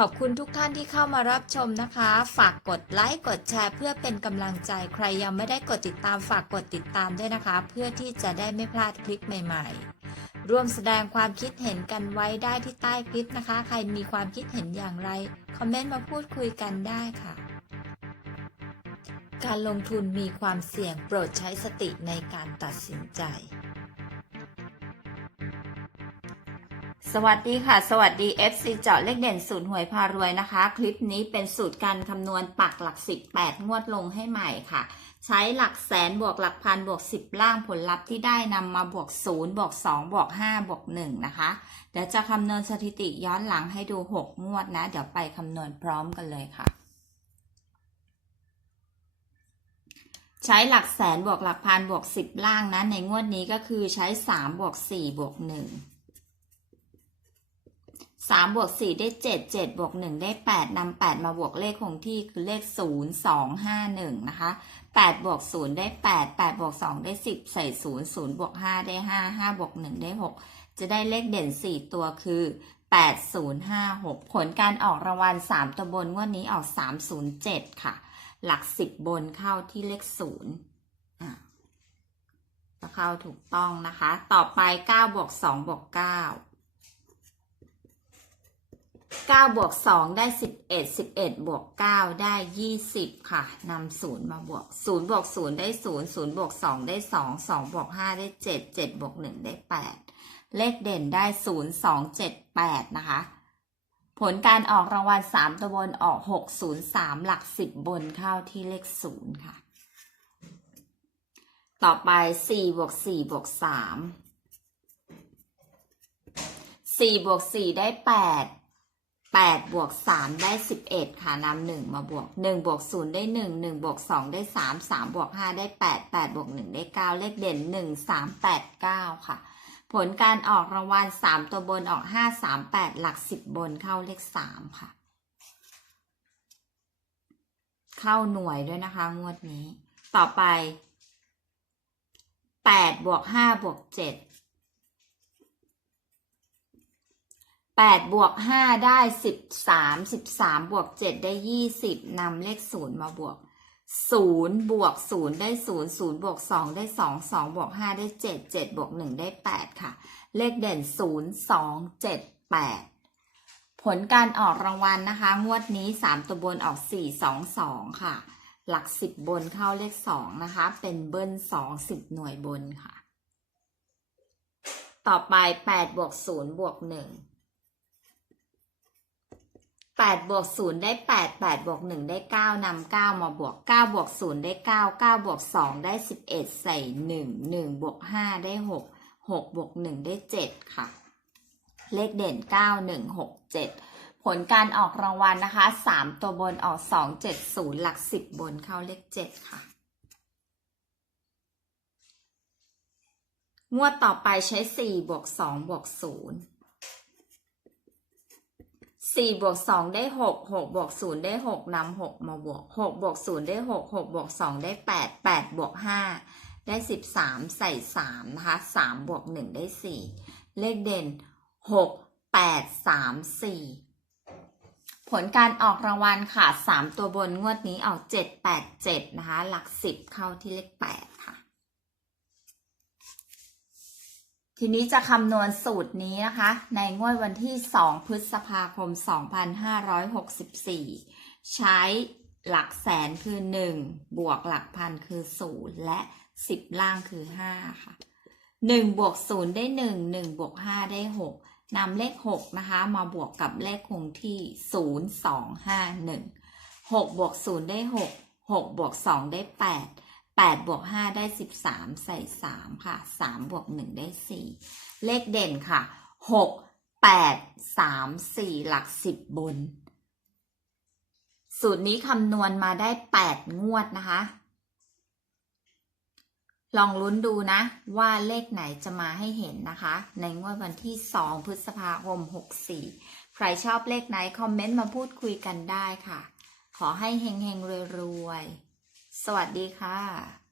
ขอบคุณทุกท่านที่เข้ามารับชมนะคะ ฝากกดไลค์กดแชร์ เพื่อเป็นกำลังใจใครยังไม่ได้กดติดตามฝากกดติดตามด้วยนะคะ เพื่อที่จะได้ไม่พลาดคลิปใหม่ๆ ร่วมแสดงความคิดเห็นกันไว้ได้ที่ใต้คลิปนะคะ ใครมีความคิดเห็นอย่างไร คอมเมนต์มาพูดคุยกันได้ค่ะ การลงทุนมีความเสี่ยงโปรดใช้สติในการตัดสินใจ สวัสดีค่ะ สวัสดี FC เจาะเลขเด่นศูนย์หวยพารวยนะคะ คลิปนี้เป็นสูตรการคำนวณปักหลักสิบแปดงวดลงให้ใหม่ค่ะ ใช้หลักแสนบวกหลักพันบวกสิบล่างผลลัพธ์ที่ได้นำมาบวกศูนย์บวกสองบวกห้าบวกหนึ่งนะคะ เดี๋ยวจะคำนวณสถิติย้อนหลังให้ดูหกงวดนะ เดี๋ยวไปคำนวณพร้อมกันเลยค่ะใช้หลักแสนบวกหลักพันบวกสิบล่างนะ ในงวดนี้ก็คือใช้สามบวกสี่บวกหนึ่ง สามบวกสี่ได้เจ็ดเจ็ดบวกหนึ่งได้แปดนำแปดมาบวกเลขคงที่คือเลขศูนย์สองห้าหนึ่งนะคะแปดบวกศูนย์ได้แปดแปดบวกสองได้สิบใส่ศูนย์ศูนย์บวกห้าได้ห้าห้าบวกหนึ่งได้หกจะได้เลขเด่นสี่ตัวคือแปดศูนย์ห้าหกผลการออกรางวัลสามตัวบนงวดนี้ออกสามศูนย์เจ็ดค่ะ หลักสิบบนเข้าที่เลขศูนย์อะก็เข้าถูกต้องนะคะ ต่อไปเก้าบวกสองบวกเก้า เก้าบวกสองได้สิบเอ็ดสิบเอ็ดบวกเก้าได้ยี่สิบค่ะนำศูนย์มาบวกศูนย์บวกศูนย์ได้ศูนย์ศูนย์บวกสองได้สองสองบวกห้าได้เจ็ดเจ็ดบวกหนึ่งได้แปดเลขเด่นได้ศูนย์สองเจ็ดแปดนะคะ ผลการออกรางวัลสามตัวบนออกหกศูนย์สามหลักสิบบนเข้าที่เลขศูนย์ค่ะ ต่อไปสี่บวกสี่บวกสามสี่บวกสี่ได้แปดแปดบวกสามได้สิบเอ็ดค่ะนำหนึ่งมาบวกหนึ่งบวกศูนย์ได้หนึ่งหนึ่งบวกสองได้สามสามบวกห้าได้แปดแปดบวกหนึ่งได้เก้าเลขเด่นหนึ่งสามแปดเก้าค่ะ ผลการออกรางวัลสามตัวบนออกห้าสามแปดหลักสิบบนเข้าเลขสามค่ะ เข้าหน่วยด้วยนะคะ งวดนี้ ต่อไปแปดบวกห้าบวกเจ็ดแปดบวกห้าได้สิบสามสิบสามบวกเจ็ดได้ยี่สิบนำเลขศูนย์มาบวกศูนย์บวกศูนย์ได้ศูนย์ศูนย์บวกสองได้สองสองบวกห้าได้เจ็ดเจ็ดบวกหนึ่งได้แปดค่ะ เลขเด่นศูนย์สองเจ็ดแปดผลการออกรางวัลนะคะ งวดนี้สามตัวบนออกสี่สองสองค่ะ หลักสิบบนเข้าเลขสองนะคะ เป็นเบิ้ลสองสิบหน่วยบนค่ะ ต่อไปแปดบวกศูนย์บวกห นึ่งแปดบวกศูนย์ได้แปดแปดบวกหนึ่งได้เก้านำเก้ามาบวกเก้าบวกศูนย์ได้เก้าเก้าบวกสองได้สิบเอ็ดใส่หนึ่งหนึ่งบวกห้าได้หกหกบวกหนึ่งได้เจ็ดค่ะ เลขเด่นเก้าหนึ่งหกเจ็ดผลการออกรางวัลนะคะสามตัวบนออกสองเจ็ดศูนย์หลักสิบบนเข้าเลขเจ็ดค่ะ งวดต่อไปใช้สี่บวกสองบวกศูนย์ สี่บวกสองได้หกหกบวกศูนย์ได้หกนำหกมาบวกหกบวกศูนย์ได้หกหกบวกสองได้แปดแปดบวกห้าได้สิบสามใส่สามนะคะสามบวกหนึ่งได้สี่เลขเด่นหกแปดสามสี่ผลการออกรางวัลค่ะสามตัวบนงวดนี้ออกเจ็ดแปดเจ็ดนะคะ หลักสิบเข้าที่เลขแปดค่ะ ทีนี้จะคำนวณสูตรนี้นะคะ ในงวดวันที่ 2 พฤษภาคม 2564 ใช้หลักแสนคือ 1 บวกหลักพันคือ 0 และ 10 ล่างคือ 5 ค่ะ 1 บวก 0 ได้ 1 1 บวก 5 ได้ 6นำเลข 6 นะคะ มาบวกกับเลขคงที่ 0 2 5 1 6 บวก 0 ได้ 6 6 บวก 2 ได้ 8 แปดบวกห้าได้สิบสามใส่สามค่ะสามบวกหนึ่งได้สี่เลขเด่นค่ะหกแปดสามสี่หลักสิบบน สูตรนี้คำนวณมาได้แปดงวดนะคะ ลองลุ้นดูนะ ว่าเลขไหนจะมาให้เห็นนะคะ ในงวดวันที่สองพฤษภาคมหกสี่ใครชอบเลขไหน คอมเมนต์มาพูดคุยกันได้ค่ะ ขอให้เฮงๆรวยๆ สวัสดีค่ะ